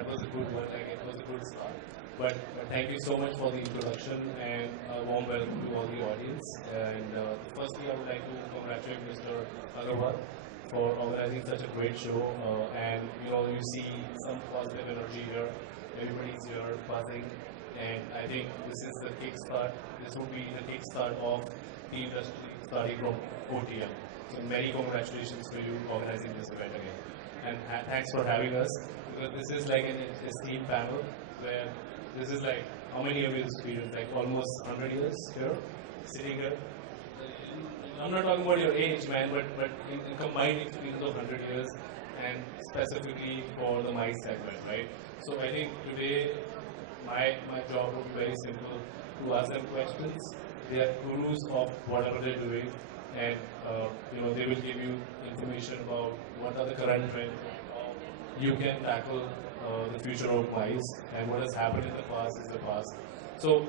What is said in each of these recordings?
that was a good one. Like it was a good start. But thank you so much for the introduction and a warm welcome to all the audience. And firstly, I would like to congratulate Mr. Agarwal for organizing such a great show. And you see some positive energy here. Everybody's here buzzing, and I think this is the kickstart. This would be the kickstart of the industry starting from OTM. So many congratulations for you organizing this event again. And thanks for having us, because this is like an esteemed panel where this is like, how many of you experience? Like almost 100 years here, sitting here. I'm not talking about your age, man, but in combined experience of 100 years, and specifically for the mice segment, right? So I think today my job would be very simple, to ask them questions. They are gurus of whatever they're doing, and they will give you information about what are the current trends, how you can tackle the future of mice, and what has happened in the past is the past. So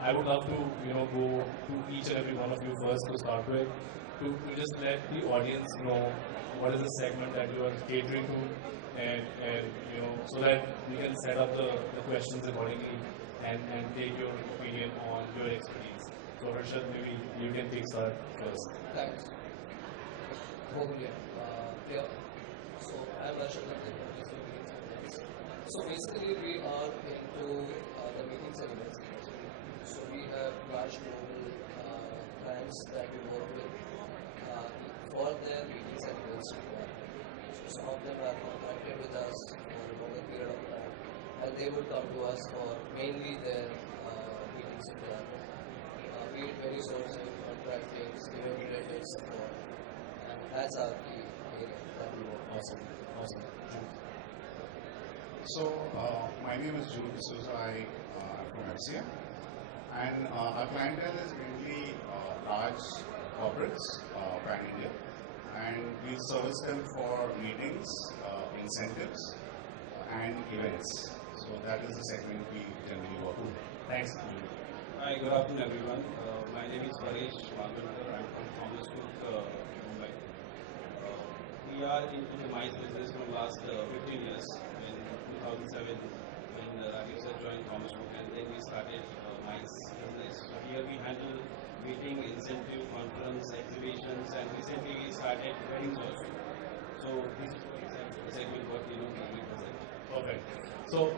I would love to go to each and every one of you first to start with, to just let the audience know what is the segment that you are catering to, and so that we can set up the questions accordingly and take your opinion on your expertise. So Harshad, maybe you can take start first. Thanks. Yeah. So I'm Harshad. So basically we are into the meetings and events. So we have large global clients that we work with for their meetings and events. So some of them are contracted with us for a longer period of time, and they would come to us for mainly their meetings and be it very sourcing, contracting, event-related support, and that's our key area that we work. Awesome. So, my name is Jude D'Souza. I'm from FCM, and our clientele is mainly large corporates pan India, and we service them for meetings, incentives, and events. So that is the segment we generally work with. Thanks, Jude. Hi, good afternoon, everyone. My name is Paresh Malvinder. I'm from Thomas Cook, Mumbai. We are into the mice business from last 15 years. In 2007, when Rakesh sir joined Thomas Cook, and then we started mice business. So here we handle meeting, incentive, conference, exhibitions, and recently we started weddings also. So this is the segment what we represent. Perfect. So,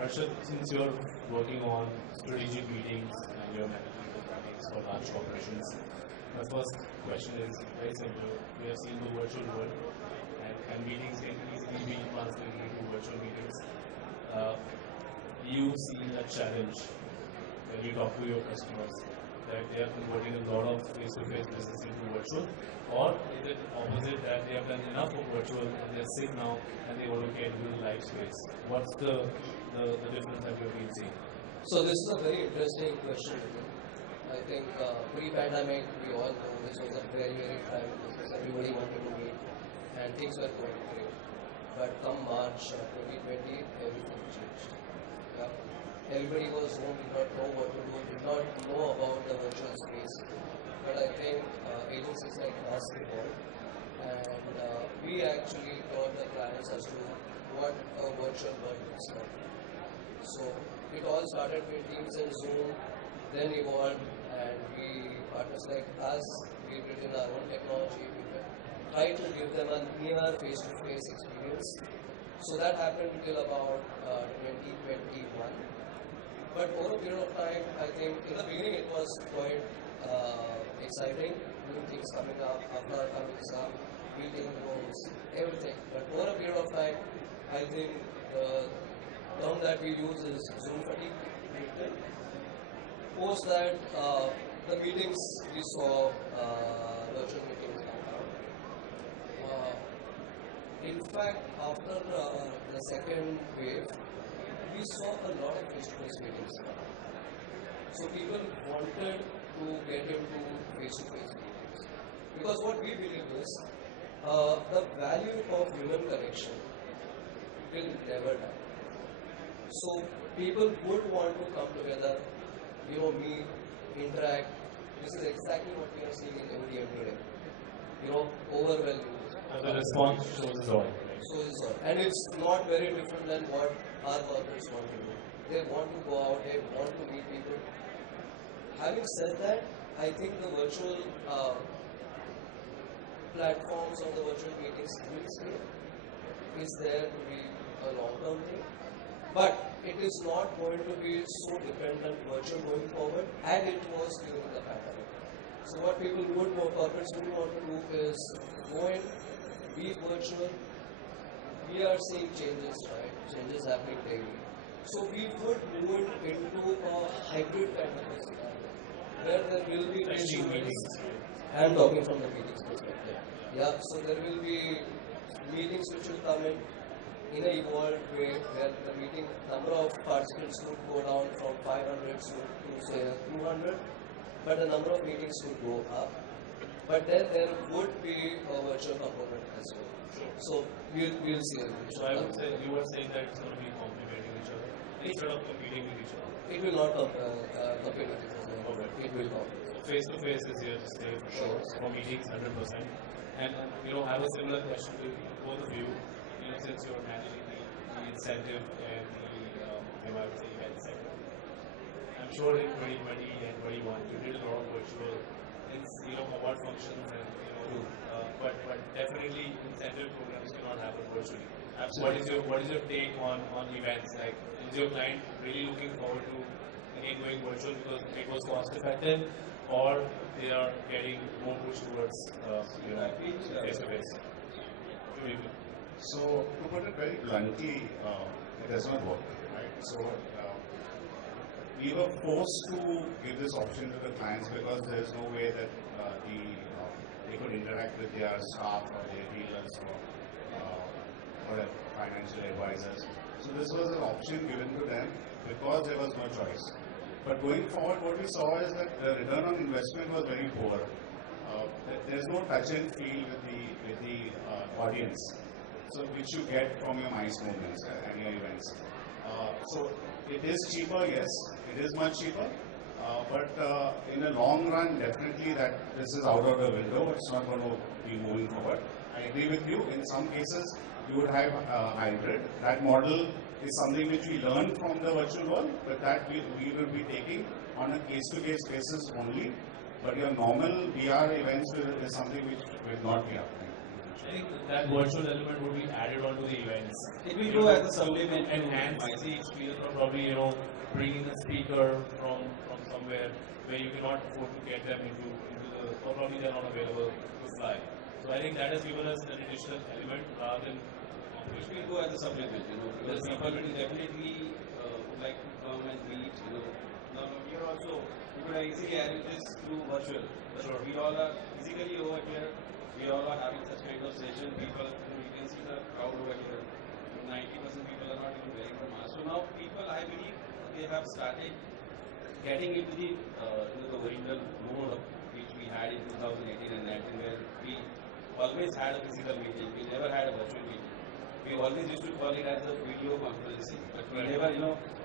Harshad, since you're working on strategic meetings and you're managing the meetings for large corporations, my first question is very simple. We have seen the virtual world, and meetings can easily be translated into virtual meetings. You see a challenge when you talk to your customers that they are converting a lot of face-to-face business into virtual, or is it opposite, that they have done enough of virtual and they're sick now and they want to get into the live space? What's the difference that you've been seeing? So this is a very interesting question. I think pre-pandemic, we all know this was a very, very private business. Everybody wanted to meet, and things were going great. But come March 2020, everything changed. Yeah. Everybody was home, did not know what to do, did not know about the virtual space. But I think agencies like us evolved, and we actually taught the clients as to what a virtual world looks like. So it all started with Teams and Zoom, then evolved, and partners like us, we built in our own technology. We tried to give them a near face-to-face experience. So that happened till about 2021. But over a period of time, I think in the beginning it was quite exciting, new things coming up, Avatar coming up, meeting rooms, everything. But over a period of time, I think the term that we use is Zoom fatigue. Post that, the meetings we saw, virtual meetings come down. In fact, after the second wave, we saw a lot of face-to-face meetings. So people wanted to get into face-to-face meetings. Because what we believe is, the value of human connection will never die. So people would want to come together, meet, interact. This is exactly what we are seeing in OTM today. Overwhelming. The response shows us all. Right? So is all. And it's not very different than what our corporates want to do. They want to go out, they want to meet people. Having said that, I think the virtual platforms or the virtual meetings will stay. It's there to be a long-term thing. But it is not going to be so dependent virtual going forward as it was during the pandemic. So what people would more corporates would want to do is go in, be virtual. We are seeing changes, right? Changes happening daily. So we would move into a hybrid kind of a scenario where there will be meetings. I'm talking from the meetings perspective. Yeah, so there will be meetings which will come in an evolved way where the meeting number of participants would go down from 500 to say 200, but the number of meetings would go up. But then there would be a virtual component as well. So we'll see. So I would say you were saying that it's going to be complementing each other instead of competing with each other. It will not compete with each other. It will compete. Face to face is here to stay for sure. For meetings, 100%. And I have a similar question to both of you. Since you're managing the incentive and the event sector, I'm sure in 2020 and 21 you did a lot of virtual, award functions and but definitely incentive programs cannot happen virtually. Absolutely. What is your take on events? Like, is your client really looking forward to again going virtual because it was cost effective, or they are getting more push towards face to face? So, to put it very bluntly, it does not work, right? So, we were forced to give this option to the clients because there is no way that they could interact with their staff or their dealers or their financial advisors. So, this was an option given to them because there was no choice. But going forward, what we saw is that the return on investment was very poor. There's no touch and feel with the audience. So which you get from your MICE movements and your events. So it is cheaper, yes, it is much cheaper, but in the long run, definitely that this is out of the window. It's not going to be moving forward. I agree with you. In some cases, you would have hybrid. That model is something which we learned from the virtual world, but that we will be taking on a case-to-case basis only. But your normal VR events is something which will not be happening. I think that virtual element would be added onto the events. It will go as a supplement and enhance the experience, or probably bringing a speaker from somewhere where you cannot afford to get them into the, or probably they're not available to fly. So I think that has given us an additional element rather than which will go as a supplement. Because people will definitely would like to come and meet. Now we are also we could have easily arrange this through virtual. Sure. We all are physically over here. We all are having such kind of session. People, you can see the crowd over here. 90% people are not even wearing the mask. So now people, I believe, they have started getting into the original mode of which we had in 2018 and 19, where we always had a physical meeting. We never had a virtual meeting. We always used to call it as a video conferencing, but we never,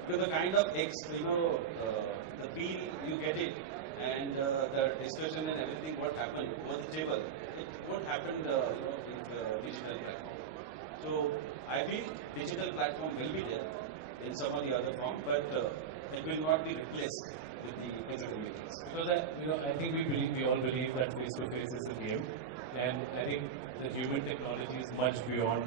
because the kind of the feel you get it, and the discussion and everything what happened over the table. It won't happen, in digital platform. So I feel digital platform will be there in some of the other form, but it will not be replaced with the physical meetings. Because I think we all believe that face-to-face is a game, and I think the human technology is much beyond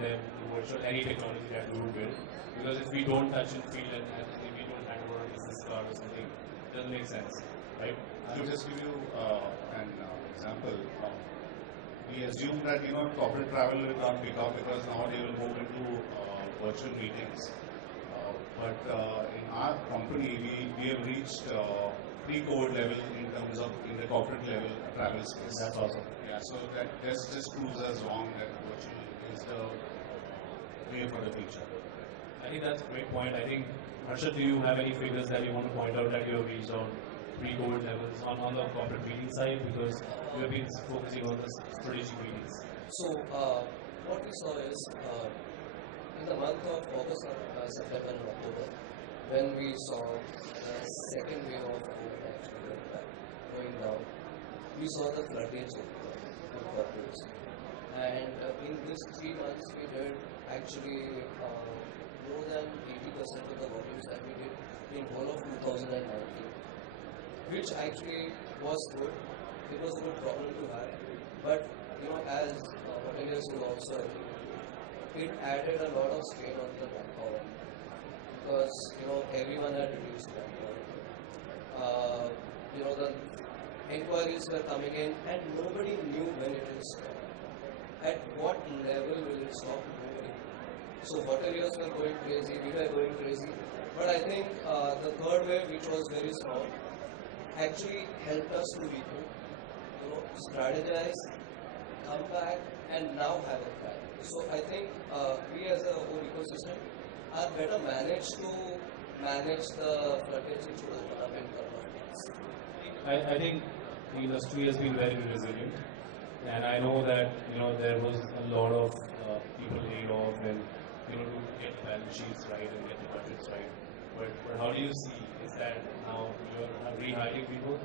any technology that we would build. Because if we don't touch and feel and if we don't hand over a business card or something, it doesn't make sense, right? To just give you an example. We assume that corporate travel will not pick up because now they will move into virtual meetings. But in our company, we have reached pre-COVID level in terms of in the corporate level travel space. That's awesome. Yeah, so that just proves us wrong that virtual is the way for the future. I think that's a great point. I think, Harshad, do you have any figures that you want to point out that you have reached on pre-COVID levels on the corporate meeting side, because we have been focusing on the strategic meetings? So what we saw is in the month of August, September and October, when we saw the second wave of COVID actually going down, we saw the floodgates of corporates. And in these 3 months we did actually more than 80% of the volumes that we did in whole of 2019, which actually was good. It was a good problem to have, but as hoteliers will also agree, it added a lot of strain on the manpower because everyone had reduced manpower. The inquiries were coming in and nobody knew when it will stop. At what level will it stop? Nobody. So hoteliers were going crazy, we were going crazy. But I think the third wave, which was very strong, actually helped us to regroup, strategize, come back, and now have a plan. So I think we as a whole ecosystem are better managed to manage the floodgates which will open up in couple of months. I think the industry has been very resilient, and I know that there was a lot of people laid off and to get the balance sheets right and get the budgets right. But how do you see? Is that now you're rehiring people?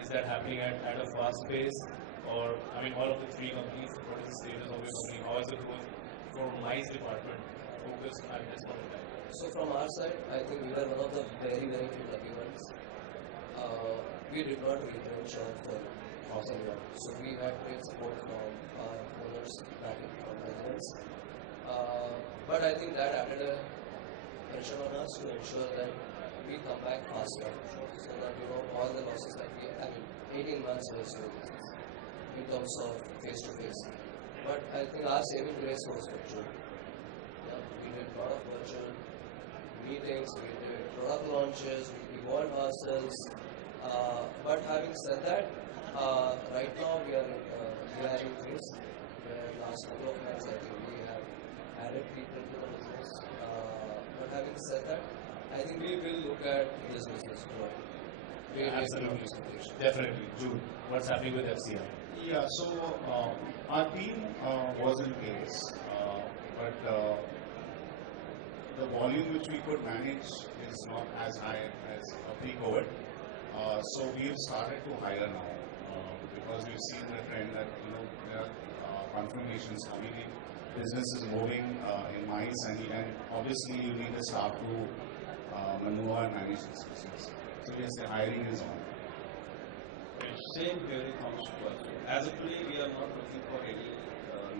Is that happening at a fast pace? Or all of the three companies, what is the status of your company? How is the growth for MICE department focused at this point in time? So from our side, I think we were one of the very, very few lucky ones. We did not retrench our firm. Awesome. So we had great support from our owners, backing from residents. But I think that added a pressure on us to ensure that we come back faster, so that all the losses that 18 months was in terms of face-to-face. But I think our saving grace was virtual. Yeah, we did a lot of virtual meetings, we did product launches, we evolved ourselves. But having said that, right now we are in phase where last couple of months I think we have added people to the business. But having said that, I think we will look at this business growing. Absolutely. Definitely. Jude, what's happening with FCI? Yeah, so our team was in place, but the volume which we could manage is not as high as pre-COVID. So we have started to hire now because we've seen the trend that there are confirmations coming in, business is moving in MICE, and obviously you need a staff to maneuver and manage this business. So yes, the hiring is on. Same here it comes to us. As of today, we are not looking for any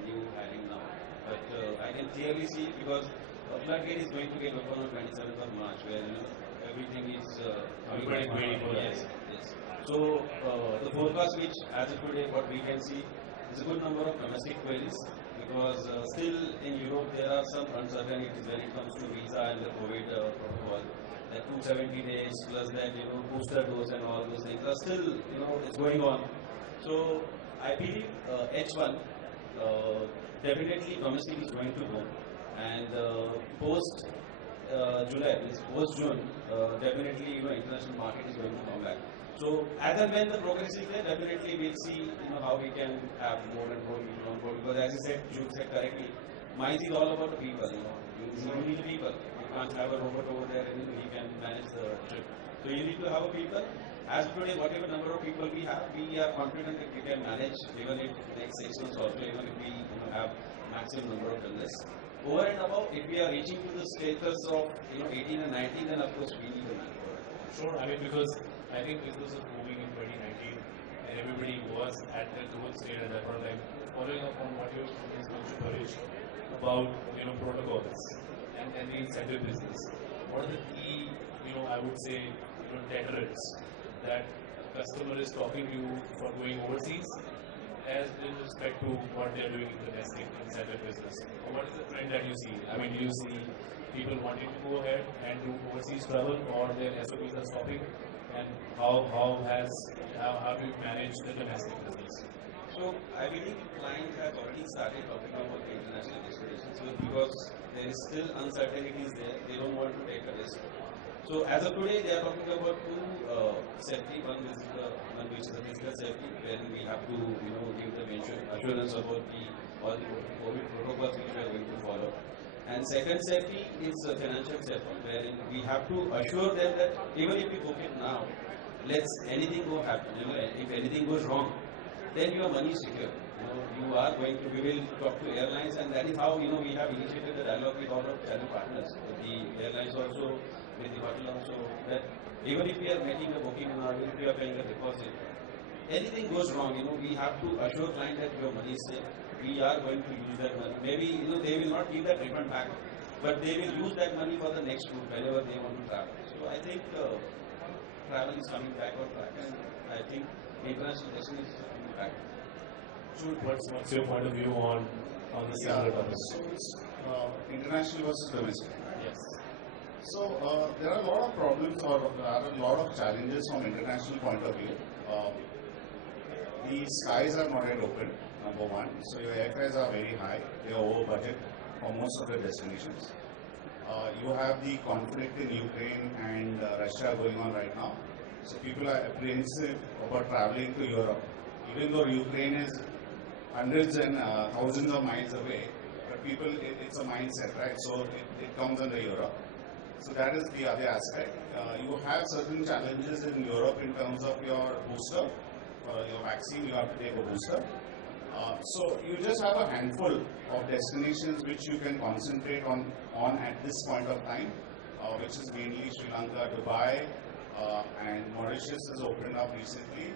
new hiring now. But I can clearly see because floodgate is going to get open on 27th of March, where everything is Everybody is waiting for that. Yes. So the forecast, which as of today, what we can see, is a good number of domestic queries because still in Europe there are some uncertainties when it comes to visa and the COVID protocol. That 270 days plus that booster dose and all those things are still it's going on. So I believe H1 definitely domestic is going to go, and post July, post June, definitely international market is going to come back. So as and when the progress is there, definitely we'll see how we can have more and more people on board. Because as you said, Jude said correctly, MICE is all about the people. You need people. You can't have a robot over there and he can manage the trip. So you need to have a people. As of today, whatever number of people we have, we are confident that we can manage even if next 6 months also, even if we have maximum number of builders. Over and above, if we are reaching to the status of 18 and 19, then of course we need a manpower. Sure, because I think business was booming in 2019 and everybody was at their growth state at that point of time. Following up on what you mentioned, about protocols and the incentive business. What are the key, I would say, deterrents that a customer is talking to you for going overseas as in respect to what they are doing in the domestic incentive business? Or what is the trend that you see? Do you see people wanting to go ahead and do overseas travel, or their SOPs are stopping? And how do you manage the domestic business? So I believe clients have already started talking about the international destinations because there is still uncertainties there. They don't want to take a risk. So as of today, they are talking about two safety. One which is the physical safety, where we have to give them assurance about all the COVID protocols which we are going to follow. And second safety is financial safety, wherein we have to assure them that even if we book it now, let's anything go happen. If anything goes wrong, then your money is secure. You you are going to, we will talk to airlines, and that is how, we have initiated the dialogue with all of channel partners, with the airlines also, with the hotel also, that even if we are making a booking and even if we are paying a deposit, anything goes wrong, we have to assure client that your money is safe. We are going to use that money. Maybe, they will not give that refund back, but they will use that money for the next route whenever they want to travel. So I think travel is coming back on track, and I think international destinations are coming back. Jude, what's your point of view on the similar topic? So it's international versus domestic. Yes. So there are a lot of problems or there are a lot of challenges from international point of view. The skies are not yet open, number one. So your airfares are very high. They are over budget for most of the destinations. You have the conflict in Ukraine and Russia going on right now. So people are apprehensive about traveling to Europe. Even though Ukraine is hundreds and thousands of miles away, but people, it's a mindset, right? So it comes under Europe. So that is the other aspect. You have certain challenges in Europe in terms of your booster, your vaccine, you have to take a booster. So you just have a handful of destinations which you can concentrate on at this point of time, which is mainly Sri Lanka, Dubai, and Mauritius has opened up recently.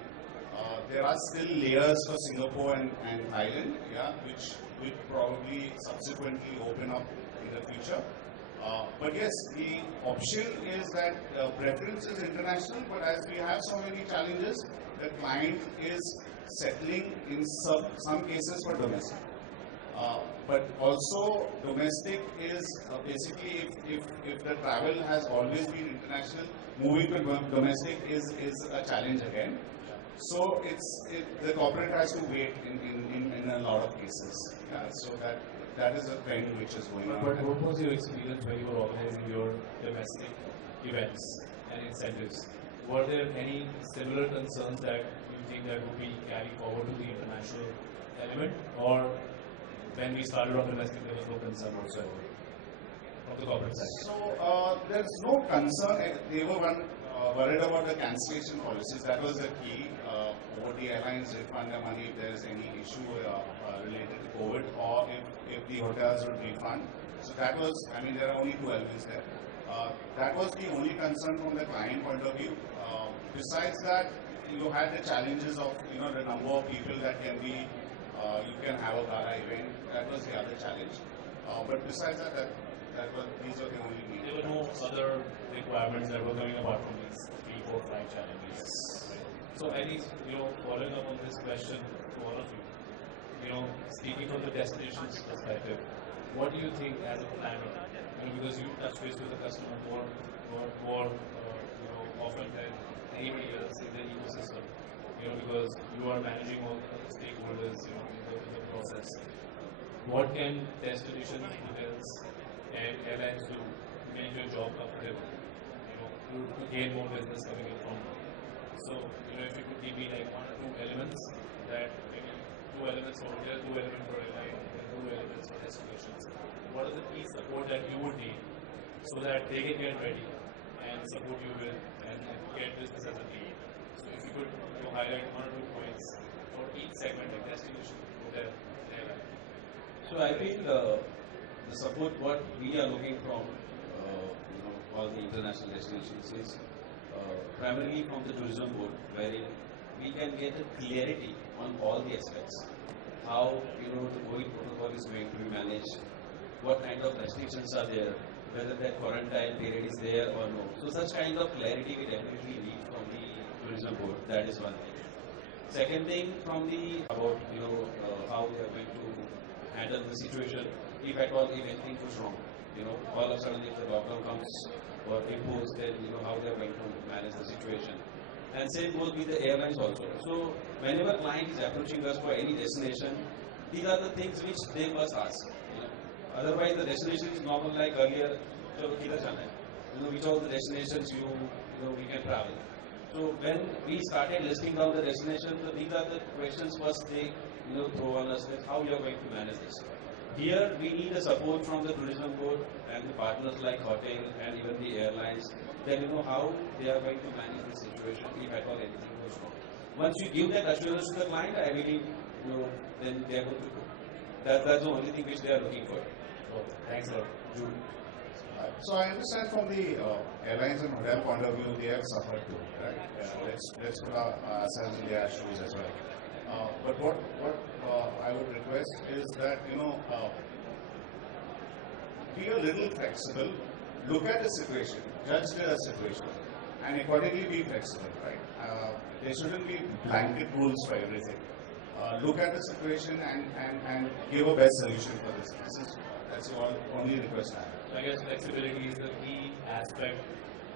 There are still layers for Singapore and Thailand, which will probably subsequently open up in the future. But yes, the option is that preference is international, but as we have so many challenges, the client is settling in some cases for domestic. But also domestic is basically if the travel has always been international, moving to domestic is a challenge again. So the corporate has to wait in a lot of cases. So that is a trend which is going on. But what was your experience when you were organizing your domestic events and incentives? Were there any similar concerns that you think that would be carried forward to the international element, or when we started on domestic there was no concern whatsoever from the corporate side? So there's no concern. They were worried about the cancellation policies. That was the key. Would the airlines refund the money if there is any issue related to COVID, or if the hotels would refund. So that was, there are only two elements there. That was the only concern from the client point of view. Besides that, you had the challenges of the number of people that can be, you can have a gala event. That was the other challenge. But besides that, these are the only main. There were no other requirements that were coming apart from these 3, 4, 5 challenges. Right? So at least, following up on this question to all of you, speaking from the destinations perspective, what do you think as a planner? Because you touch base with the customer more often than anybody else in the ecosystem. Because you are managing all the stakeholders, in the process. What can destinations, hotels, and airlines do to make your job comfortable? To gain more business coming in from. So, if you could give me like 1 or 2 elements, that maybe 2 elements for hotel, 2 elements for airline, and 2 elements for destinations. What is the key support that you would need so that they can get ready and support you with and get business as a team? So if you could highlight 1 or 2 points for each segment, like destination, hotel, and airline. So I think the support what we are looking from all the international destinations is primarily from the tourism board, wherein we can get a clarity on all the aspects. How the COVID protocol is going to be managed, what kind of restrictions are there, whether that quarantine period is there or no. So such kind of clarity we definitely need from the tourism board. That is one thing. Second thing, from the about how we are going to handle the situation if at all if anything goes wrong. All of a sudden if the lockdown comes or imposed, then how they are going to manage the situation. And same goes with the airlines also. So whenever client is approaching us for any destination, these are the things which they must ask. Otherwise the destination is normal like earlier. Which all the destinations we can travel. So when we started listing down the destinations, so these are the questions first they throw on us, that how you are going to manage this. Here we need the support from the tourism board and the partners like hotel and even the airlines. Then how they are going to manage the situation if at all anything goes wrong. Once you give that assurance to the client, I believe then they are going to go. That's the only thing which they are looking for. Oh, thanks a lot. Jude. So I understand from the airlines and hotel point of view, they have suffered too, right? Let's put ourselves in their shoes as well. But what I would request is that be a little flexible, look at the situation, judge the situation, and accordingly be flexible, right? There shouldn't be blanket rules for everything. Look at the situation and give a best solution for this. That's the only request I have. I guess flexibility is the key aspect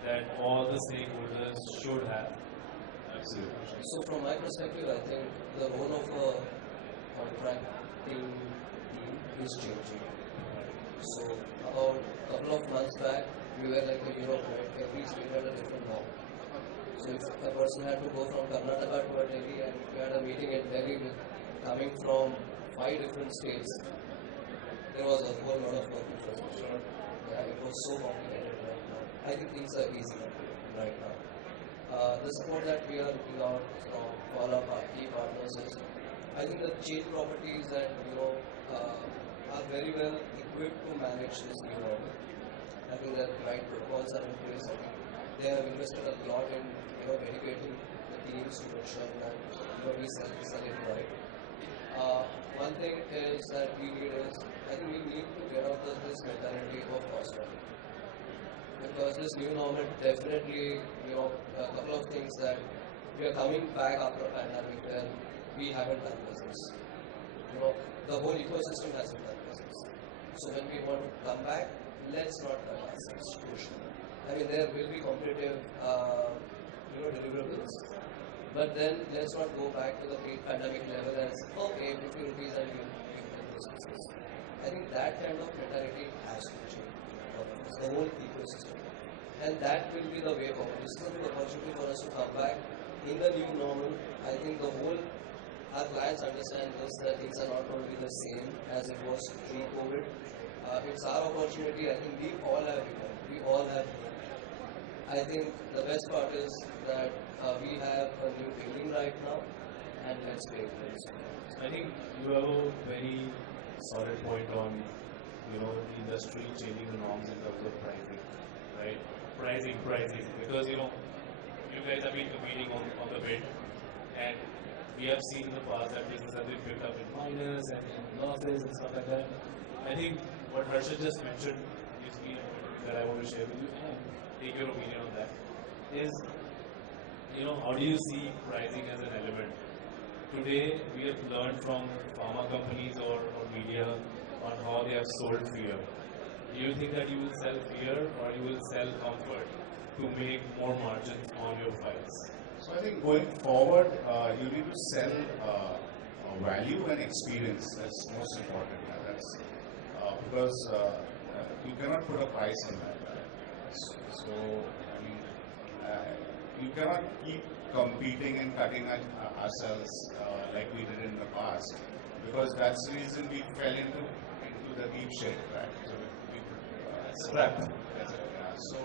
that all the stakeholders should have. Absolutely. So from my perspective, I think the role of a contracting team is changing. So about a couple of months back, we were like a Europe, right? Every state had a different law. So if a person had to go from Karnataka to Delhi and we had a meeting in Delhi with coming from 5 different states, there was a whole lot of work which was done. Yeah, it was so complicated right now. I think things are easy right now. The support that we are looking out from all our key partners is, I think the chain properties and are very well equipped to manage this new normal. I think that the right protocols are in place. They have invested a lot in educating the teams to ensure that we sell it right. One thing is that we need is, I think we need to get out of this mentality of cost cutting. Because this new normal definitely, a couple of things that we are coming back after a pandemic where we haven't done business. The whole ecosystem hasn't done business. So when we want to come back, let's not cut ourselves too short. I mean, there will be competitive, deliverables, but then let's not go back to the pre-pandemic level as, okay, 50 rupees and you get businesses. I think that kind of mentality has to change. The whole ecosystem. And that will be the way forward. This is a good opportunity for us to come back in the new normal. I think our clients understand this, that things are not going to be the same as it was pre-COVID. It's our opportunity. I think we all have become. We all have become. I think the best part is that we have a new beginning right now, and let's make it. I think you have a very solid point on, the industry changing the norms in terms of pricing, right? Pricing, because you guys have been competing on the bid, and we have seen in the past that business has been picked up in minus and in losses and stuff like that. I think what Harshad just mentioned gives me a point that I want to share with you and take your opinion on that. Is, how do you see pricing as an element? Today, we have learned from pharma companies or media on how they have sold fear. Do you think that you will sell fear or you will sell comfort to make more margins on your files? So I think going forward, you need to sell value and experience. That's most important. That's because you cannot put a price on that. So I mean, you cannot keep competing and cutting ourselves like we did in the past, because that's the reason we fell into the deep shit, right? So we scrapped. So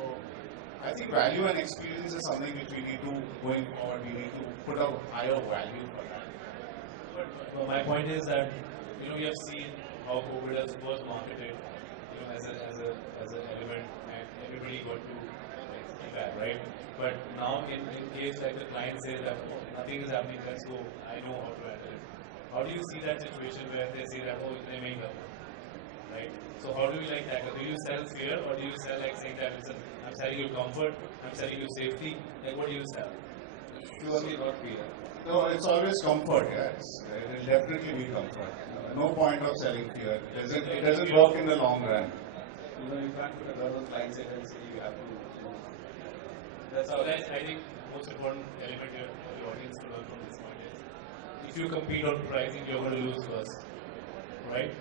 I think value and experience is something which we need to, going forward, we need to put a higher value for that. But my point is that we have seen how COVID has was marketed, as an element, and everybody got to see that, right? But now in case like the client says that nothing is happening, let's go, I know how to handle it. How do you see that situation where they say that, itne mein hi, right? So how do you tackle? Do you sell fear or do you sell saying that, listen, I'm selling you comfort, I'm selling you safety? What do you sell? Surely not fear. No, it's always comfort, yes. It will definitely be comfort. No point of selling fear. It doesn't work in the long run. You can't put a lot of clients in and say you have to. That's how I think most important element here for the audience to learn from this point is, if you compete on pricing, you're going to lose first, right?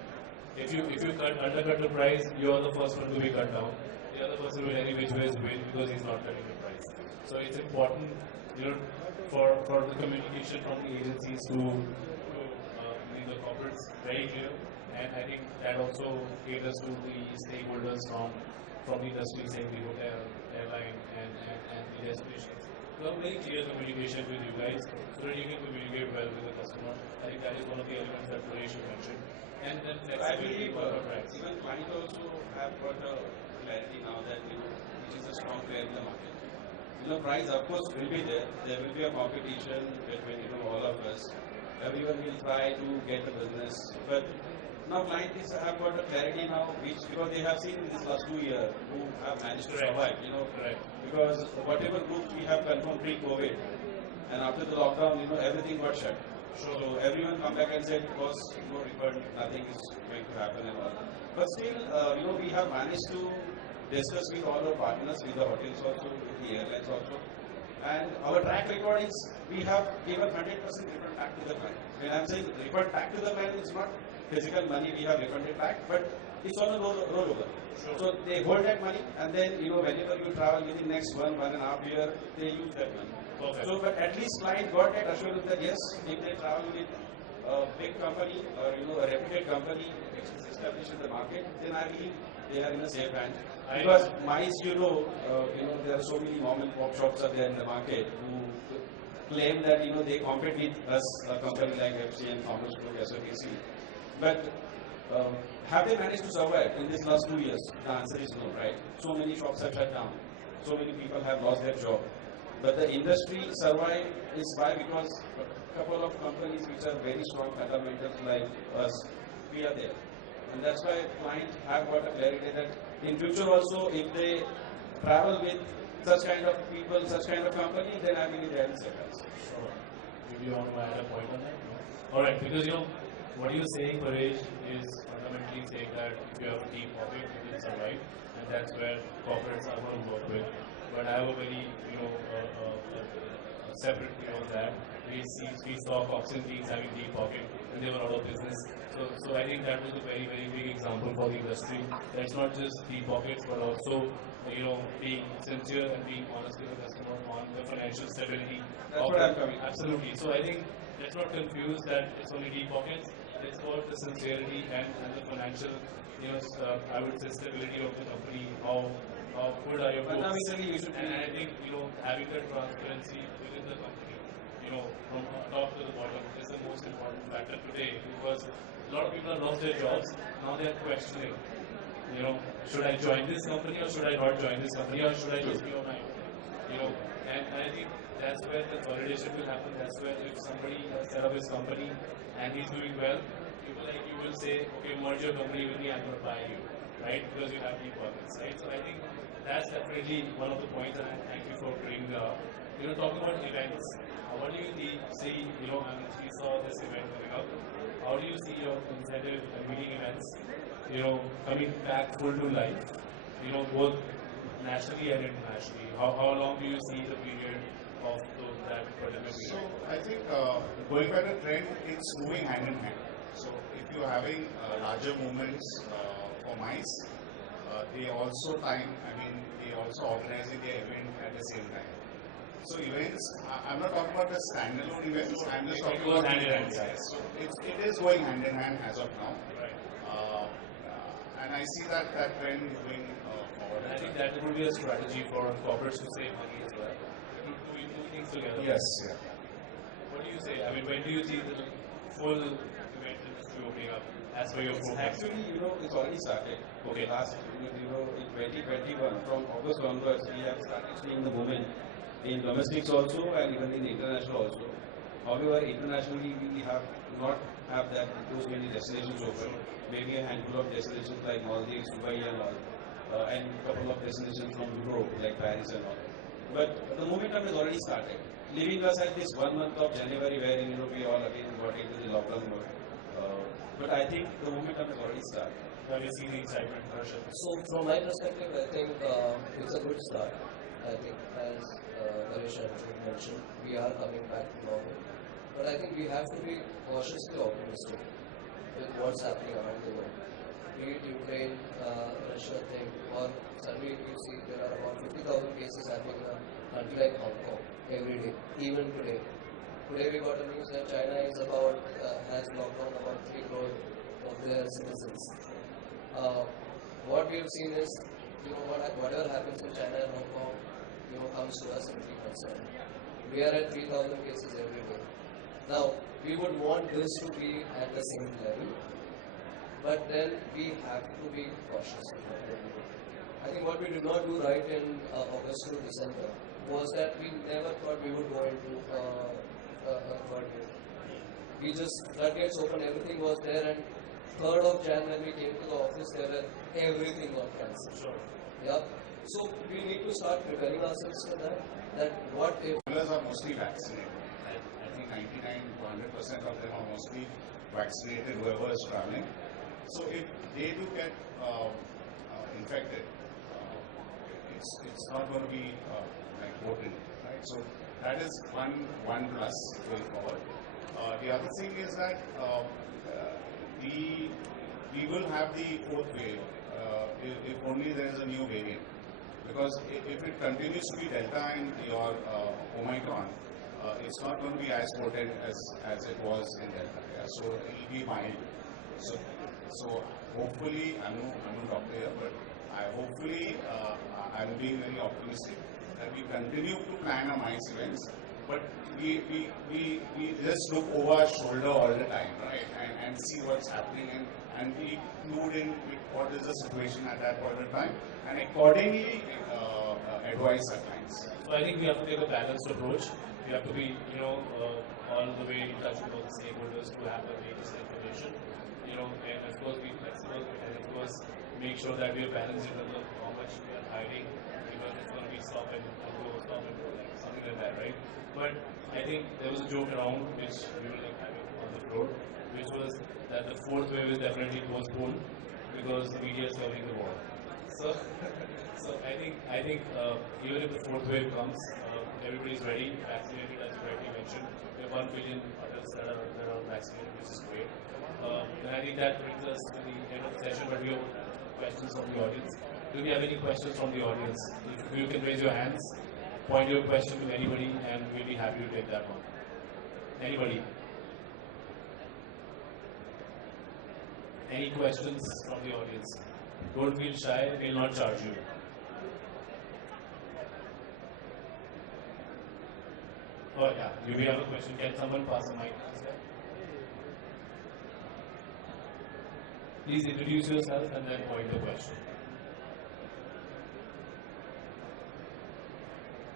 If you undercut the price, you're the first one to be cut down. The other person will any which ways win because he's not cutting the price. So it's important, for the communication from the agencies to the corporates very clear, and I think that also caters to the stakeholders from the industry, saying the hotel, airline, and the destinations. to have very clear communication with you guys so that you can communicate well with the customer. I think that is one of the elements that Paresh mentioned. And then I flexibility believe for our price. even client also have got a clarity now that which is a strong player in the market. Price of course will be there. There will be a competition between all of us. Everyone will try to get the business, but now clients have got a clarity now, which because they have seen in this last 2 years who have managed to survive. Correct. Because whatever groups we have confirmed pre-COVID, and after the lockdown, everything got shut. Sure. So everyone come back and said, because no refund, nothing is going to happen and all. But still, we have managed to discuss with all our partners, with the hotels also, with the airlines also. And our track record is, we have given 100% refund back to the client. When I'm saying refund back to the client, it's not physical money we have refunded back, but it's on a rollover. Sure. So they hold that money, and then whenever you travel within next 1.5 year, they use that money. Perfect. So, but at least client got that assurance that yes, if they travel with a big company or a reputed company which is established in the market, then I believe they are in a safe hand. Because mice, there are so many mom and pop shops are there in the market who claim that they compete with us, a company like FCN, Commerce Group, SOTC. But have they managed to survive in these last 2 years? The answer is no, right? So many shops have shut down. So many people have lost their job. But the industry survived is why? Because a couple of companies which are very strong fundamentals like us, we are there. And that's why clients have got a clarity that in future also, if they travel with such kind of people, such kind of company, then I believe they will survive. Sure. Do you want to add a point on that? No? Alright, because what you're saying, Paresh, is fundamentally saying that if you have a deep pocket, you can survive, and that's where corporates are going to work with. But I have a very, a separate view of that. We saw Cox and Kings having deep pocket, and they were out of business. So I think that was a very, very big example for the industry. That's not just deep pockets, but also, being sincere and being honest with the customer on the financial stability. That's what I'm coming. Absolutely. So I think let's not confuse that it's only deep pockets. It's about the sincerity and the financial, I would say, stability of the company. How good are your books? Fundamentally, you should. And I think having that transparency within the company, from top to the bottom, is the most important factor today, because a lot of people have lost their jobs. Now they are questioning. Should I join this company or should I not join this company, or should I just be on my own? And I think that's where consolidation will happen. That's where if somebody has set up his company and he's doing well, people like you will say, okay, merge your company with me, I'm going to buy you, right? Because you have deep pockets, right? So I think that's definitely one of the points, and thank you for bringing talking about events. What do you see, we saw this event coming up. How do you see your incentive and meeting events, coming back full to life, both nationally and internationally? How long do you see the period of that particular period? So I think going by the trend, it's moving hand in hand. So if you're having larger movements for mice, they also organizing their event at the same time. So events, I'm not talking about the standalone events, I'm just talking about hand in hand. events. So it is going hand in hand as of now. Right. And I see that trend going forward. I think that would be a strategy for corporates to save money as well. To do two things together. Yes, yeah. What do you say? I mean, when do you see the full event industry opening up as per your program? Actually, it's already started. Okay. Last, in 2021, from August onwards, we have started seeing the movement in domestics also and even in international also. However, internationally, we have not have those many destinations open. Maybe a handful of destinations like Maldives, Dubai and all, and a couple of destinations from Europe like Paris and all. But the momentum has already started, leaving us at this 1 month of January where we all again got into the lockdown mode. But I think the momentum has already started. Have you seen the excitement, Harshit? So from my perspective, I think it's a good start. I think as Paresh mentioned, we are coming back to normal. But I think we have to be cautiously optimistic with what's happening around the world. Be it Ukraine, Russia thing, or suddenly you see there are about 50,000 cases happening in a country like Hong Kong every day, even today. Today we got the news that China is has locked down about 3 crore of their citizens. What we have seen is, whatever happens in China and Hong Kong, comes to us and be concerned. We are at 3,000 cases every day. Now, we would want this to be at the same level, but then we have to be cautious. I think what we did not do right in August to December was that we never thought we would go into a third wave. We just, floodgates open, everything was there, and 3rd of Jan when we came to the office, everything got cancelled. Sure. Yeah. So we need to start preparing ourselves for that. That what if Travelers are mostly vaccinated. I think 99 to 100% of them are mostly vaccinated, whoever is traveling. So if they do get infected, it's not going to be like potent, right? So that is one plus going forward. The other thing is that we will have the 4th wave if only there is a new variant. Because if it continues to be Delta and your Omicron, it's not going to be as potent as it was in Delta. Yeah? So it will be mild. So hopefully, I'm no doctor here, but I'm being very optimistic that we continue to plan our MICE events, but we just look over our shoulder all the time, right? And see what's happening and be clued in with what is the situation at that point in time, and accordingly advise our clients. So I think we have to take a balanced approach. We have to be, all the way in touch with all the stakeholders to have the latest information, and of course be flexible, and of course make sure that we are balanced in terms of how much we are hiding, because it's going to be stop and go, like something like that, right? But I think there was a joke around which we were like having on the floor, which was that the 4th wave is definitely postponed because the media is covering the war. So I think even if the 4th wave comes, everybody is ready, vaccinated, as you rightly mentioned. We have 1 billion adults that are vaccinated, which is great. And I think that brings us to the end of the session, but we have questions from the audience. Do we have any questions from the audience? If you can raise your hands, point your question to anybody, and we'll be happy to take that one. Anybody? Any questions from the audience? Don't feel shy, we'll not charge you. Oh yeah, do we have a question? Can someone pass the mic? Please introduce yourself and then point the question.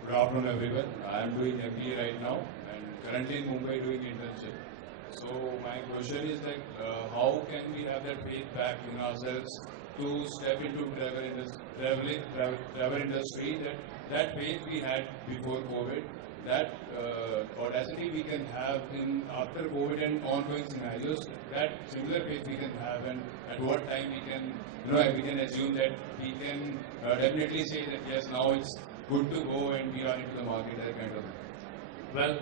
Good afternoon everyone. I am doing MBA right now and currently in Mumbai doing internship. So my question is like, how can we have that faith back in ourselves to step into travel industry, that faith we had before COVID, that audacity we can have in after COVID and ongoing scenarios, that similar faith we can have, and at what time we can, we can assume that we can definitely say that yes, now it's good to go and we are into the market, that kind of thing. Well,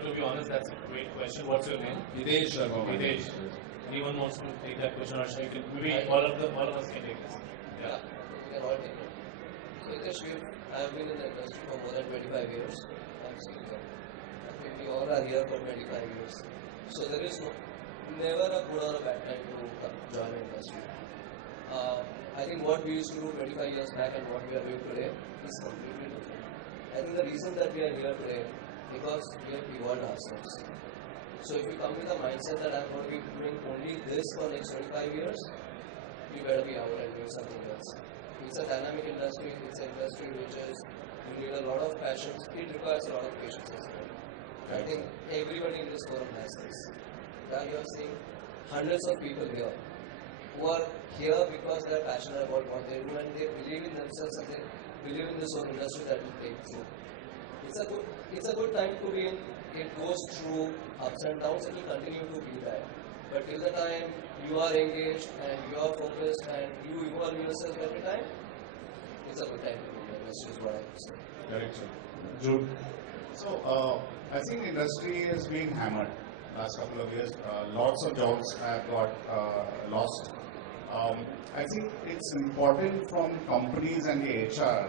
to be honest, that's a great question. What's your name? Hitesh Sharma. Hitesh. Anyone wants to take that question, or you can, maybe all of us can take this. Yeah, we can all take it. So Hitesh, I have been in the industry for more than 25 years. I think we all are here for 25 years. So there is never a good or a bad time to join the industry. I think what we used to do 25 years back and what we are doing today is completely different. I think the reason that we are here today because we have evolved ourselves. So if you come with a mindset that I'm going to be doing only this for next 25 years, you better be out and doing something else. It's a dynamic industry, it's an industry which is, you need a lot of passion, it requires a lot of patience as well. I think everybody in this forum has this. Now you are seeing hundreds of people here who are here because they are passionate about what they do and they believe in themselves and they believe in this whole industry that will take through. It's a good time to be in. It goes through ups and downs, it will continue to be that. But till the time you are engaged and you are focused and you evolve yourself every time, it's a good time to be in the industry is what I would say. Correct, sir. Jude. So, I think industry is being hammered last couple of years. Lots of jobs have got lost. I think it's important from companies and the HR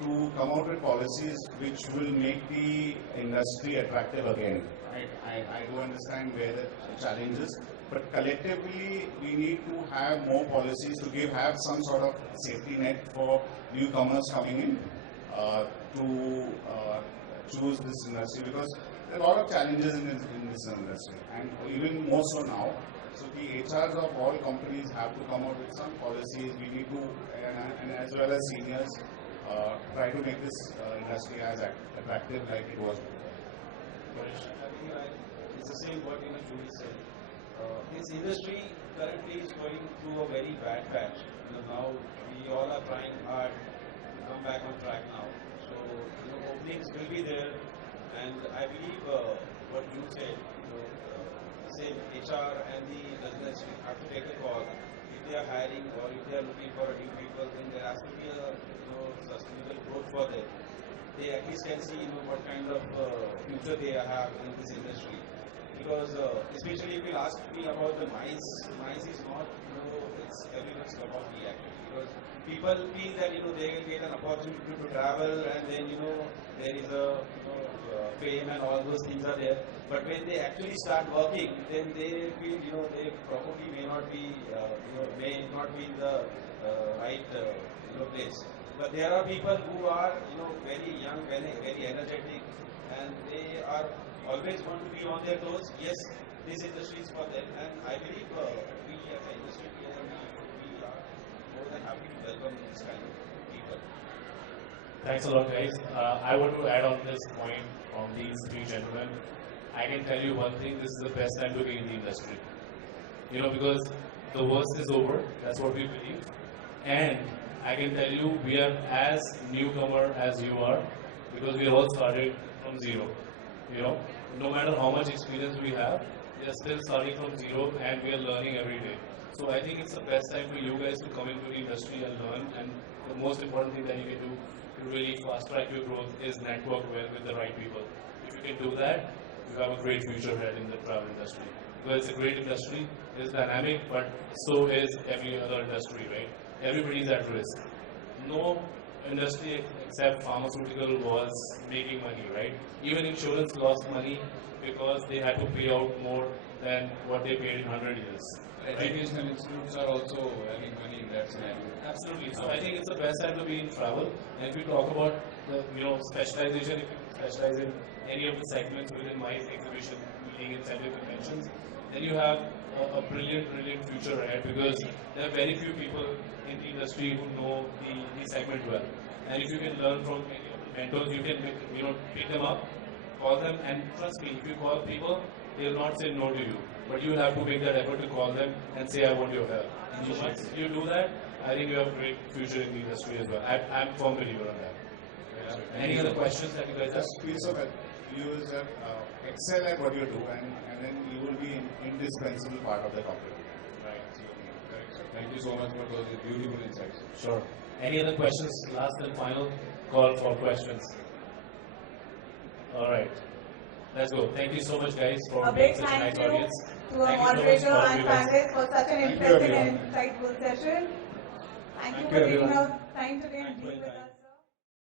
to come out with policies which will make the industry attractive again. Right? I do understand where the challenge is, but collectively we need to have more policies to have some sort of safety net for newcomers coming in. to choose this industry? Because there are a lot of challenges in this industry, and even more so now. So the HRs of all companies have to come out with some policies. We need to, and as well as seniors, try to make this industry as attractive like it was before. I think it's the same what Julie said. This industry currently is going through a very bad patch. Now we all are trying hard to come back on track now. So openings will be there, and I believe what you said. Same HR and the business have to take a call. If they are hiring or if they are looking for new people, then there has to be a sustainable growth for them. They at least can see what kind of future they have in this industry. Because especially if you ask me about the mice is not it's everyone's cup of tea actually. Because people feel that they will get an opportunity to travel, and then there is a fame and all those things are there. But when they actually start working, then they feel they probably may not be in the right place. But there are people who are very young, very energetic, and they are always want to be on their toes. Yes, this industry is for them, and I believe we as an industry we are more than happy to welcome this kind of people. Thanks a lot, guys. I want to add on this point from these three gentlemen. I can tell you one thing, this is the best time to be in the industry. Because the worst is over, that's what we believe. And I can tell you, we are as newcomer as you are, because we all started from zero. No matter how much experience we have, we are still starting from zero and we are learning every day. So I think it's the best time for you guys to come into the industry and learn. And the most important thing that you can do to really fast track your growth is network well with the right people. If you can do that, you have a great future ahead in the travel industry. Because it's a great industry, it's dynamic, but so is every other industry, right? Everybody is at risk. No industry except pharmaceutical was making money, right? Even insurance lost money because they had to pay out more than what they paid in 100 years. Educational institutes are also having money in that scenario. Absolutely. So I think it's the best time to be in travel. And if we talk about the specialization, if you specialize in any of the segments within MICE exhibition, meeting, incentive conventions, then you have a brilliant future ahead, because there are very few people in the industry who know the segment well. And if you can learn from any of the mentors, you can pick them up, call them, and trust me, if you call people, they will not say no to you. But you will have to make that effort to call them and say, I want your help. So once you do that, I think you have a great future in the industry as well. I'm a firm believer on that. Yeah. Any other questions that you guys have? Just feel so that you excel at what you do, and then you will be an indispensable part of the company. Right. Thank you so much for those beautiful insights. Sure. Any other questions? Last and final call for questions. All right. Let's go. Thank you so much, guys, for A being big such a thank nice you audience. to our Thank you so much moderator for all and you guys. panelists for such an Thank you, interesting everyone. and insightful session. Thank you Thank for you, taking everyone. out time today and being with us.